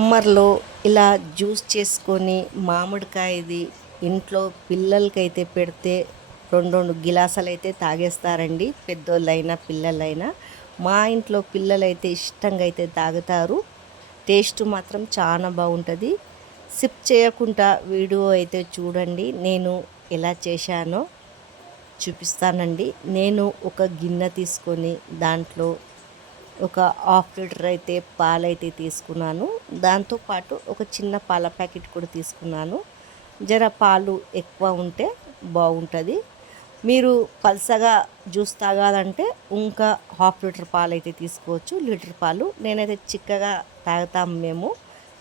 సమ్మర్లో ఇలా జ్యూస్ చేసుకొని మామిడికాయది ఇంట్లో పిల్లలకైతే పెడితే రెండు రెండు గిలాసాలు అయితే తాగేస్తారండి, పెద్దోళ్ళైనా పిల్లలైనా. మా ఇంట్లో పిల్లలైతే ఇష్టంగా అయితే తాగుతారు. టేస్ట్ మాత్రం చాలా బాగుంటుంది. సిప్ చేయకుండా వీడియో అయితే చూడండి, నేను ఎలా చేశానో చూపిస్తానండి. నేను ఒక గిన్నె తీసుకొని దాంట్లో ఒక హాఫ్ లీటర్ అయితే పాలైతే తీసుకున్నాను. దాంతోపాటు ఒక చిన్న పాల ప్యాకెట్ కూడా తీసుకున్నాను. జర పాలు ఎక్కువ ఉంటే బాగుంటుంది. మీరు పల్సగా జ్యూస్ తాగాలంటే ఇంకా హాఫ్ లీటర్ పాలు అయితే తీసుకోవచ్చు, లీటర్ పాలు. నేనైతే చిక్కగా తాగుతాం మేము,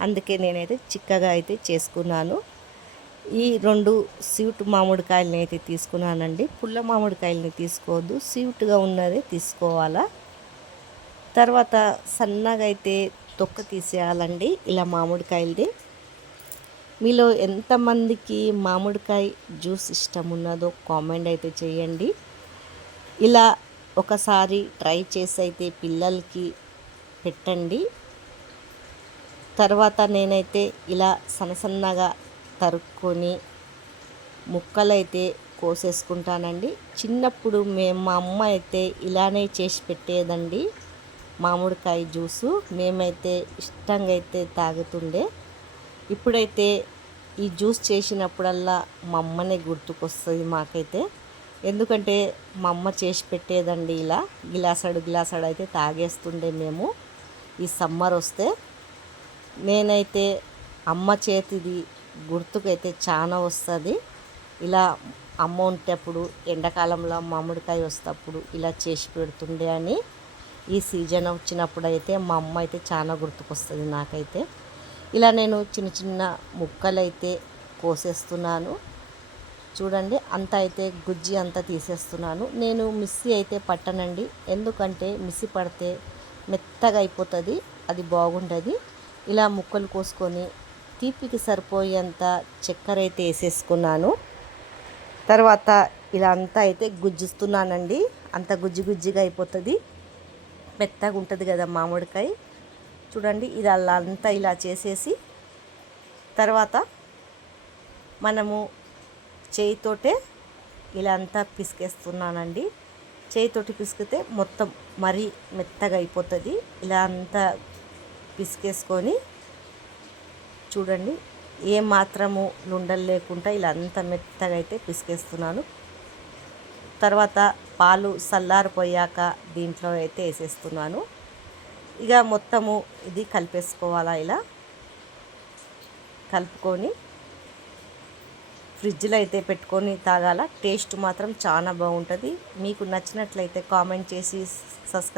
అందుకే నేనైతే చిక్కగా అయితే చేసుకున్నాను. ఈ 2 స్వీట్ మామిడికాయలని అయితే తీసుకున్నానండి. పుల్ల మామిడికాయలని తీసుకోవద్దు, స్వీట్గా ఉన్నదే తీసుకోవాలా. తర్వాత సన్నగా అయితే తొక్క తీసేయాలండి ఇలా మామిడికాయలది. మీలో ఎంతమందికి మామిడికాయ జ్యూస్ ఇష్టం ఉన్నదో కామెంట్ అయితే చేయండి. ఇలా ఒకసారి ట్రై చేసి అయితే పిల్లలకి పెట్టండి. తర్వాత నేనైతే ఇలా సన్నగా తరుక్కొని ముక్కలైతే కోసేసుకుంటానండి. చిన్నప్పుడు మా అమ్మ అయితే ఇలానే చేసి పెట్టేదండి మామిడికాయ జ్యూసు. మేమైతే ఇష్టంగా అయితే తాగుతుండే. ఇప్పుడైతే ఈ జ్యూస్ చేసినప్పుడల్లా మా అమ్మనే గుర్తుకొస్తుంది మాకైతే. ఎందుకంటే మా అమ్మ చేసి పెట్టేదండి ఇలా గిలాసాడు అయితే తాగేస్తుండే మేము ఈ సమ్మర్ వస్తే. నేనైతే అమ్మ చేతిది గుర్తుకైతే చాలా వస్తుంది. ఇలా అమ్మ ఉంటేప్పుడు ఎండాకాలంలో మామిడికాయ వస్తేప్పుడు ఇలా చేసి పెడుతుండే అని. ఈ సీజన్ వచ్చినప్పుడు అయితే మా అమ్మ అయితే చాలా గుర్తుకొస్తుంది నాకైతే. ఇలా నేను చిన్న చిన్న ముక్కలు అయితే కోసేస్తున్నాను. చూడండి, అంతా అయితే గుజ్జి అంతా తీసేస్తున్నాను. నేను మిక్సీ అయితే పట్టనండి, ఎందుకంటే మిక్సీ పడితే మెత్తగా అయిపోతుంది, అది బాగుంటుంది. ఇలా ముక్కలు కోసుకొని తీపికి సరిపోయేంత చక్కెర అయితే వేసేసుకున్నాను. తర్వాత ఇలా అంతా అయితే గుజ్జిస్తున్నానండి. అంత గుజ్జిగా అయిపోతుంది, మెత్తగా ఉంటుంది కదా మామిడికాయ. చూడండి, ఇది అలా అంతా ఇలా చేసేసి తర్వాత మనము చేయితోటే ఇలా అంతా పిసికేస్తున్నానండి. చేయితోటి పిసికితే మొత్తం మరీ మెత్తగా అయిపోతుంది. ఇలా అంతా పిసికేసుకొని చూడండి, ఏ మాత్రము నుండలు లేకుండా ఇలా అంతా మెత్తగా అయితే పిసికేస్తున్నాను. తర్వాత పాలు చల్లారిపోయాక దీంట్లో అయితే వేసేస్తున్నాను. ఇక మొత్తము ఇది కలిపేసుకోవాలా. ఇలా కలుపుకొని ఫ్రిడ్జ్లో అయితే పెట్టుకొని తాగాల. టేస్ట్ మాత్రం చాలా బాగుంటుంది. మీకు నచ్చినట్లయితే కామెంట్ చేసి సబ్స్క్రైబ్